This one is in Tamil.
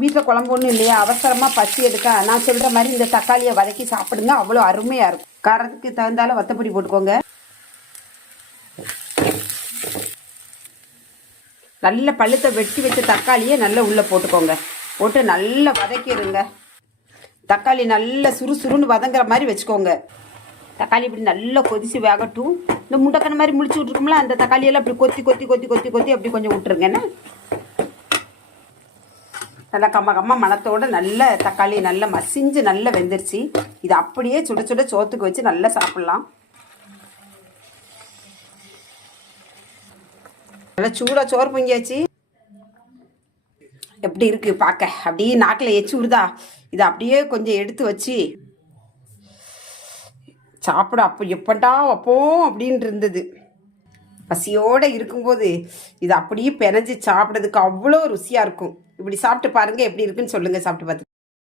வீட்டில் குழம்பு ஒன்றும் இல்லையா, அவசரமாக பசி எடுக்க நான் சொல்கிற மாதிரி இந்த தக்காளியை வதக்கி சாப்பிடுங்க, அவ்வளோ அருமையாக இருக்கும். காரத்துக்கு தகுந்தால வத்தப்பொடி போட்டுக்கோங்க. நல்ல பழுத்த வெட்டி வச்ச தக்காளியை நல்லா உள்ளே போட்டுக்கோங்க. போட்டு நல்லா வதக்கிடுங்க. தக்காளி நல்லா சுறுசுறுன்னு வதங்குற மாதிரி வச்சுக்கோங்க. தக்காளி இப்படி நல்லா கொதித்து வேகட்டும். இந்த முட்டைக்கண்ண மாதிரி முடிச்சு விட்ருக்கோம்ல, அந்த தக்காளியெல்லாம் இப்படி கொத்தி கொத்தி கொத்தி கொத்தி கொத்தி அப்படி கொஞ்சம் விட்டுருங்கண்ணே. நல்லா கம்ம மணத்தோடு நல்ல தக்காளி நல்லா மசிஞ்சு நல்லா வெந்துருச்சு. இது அப்படியே சுட சுட சோத்துக்கு வச்சு நல்லா சாப்பிட்லாம். நல்லா சூடாக சோறு பொங்கியாச்சு. எப்படி இருக்குது பார்க்க, அப்படியே நாக்கில் எச்சி விடுதா. இதை அப்படியே கொஞ்சம் எடுத்து வச்சு சாப்பிட அப்போ எப்படா வைப்போம் அப்படின்ட்டு இருந்தது. பசியோடு இருக்கும்போது இது அப்படியே பிணைஞ்சி சாப்பிட்றதுக்கு அவ்வளோ ருசியாக இருக்கும். இப்படி சாப்பிட்டு பாருங்கள், எப்படி இருக்குன்னு சொல்லுங்கள் சாப்பிட்டு பார்த்து.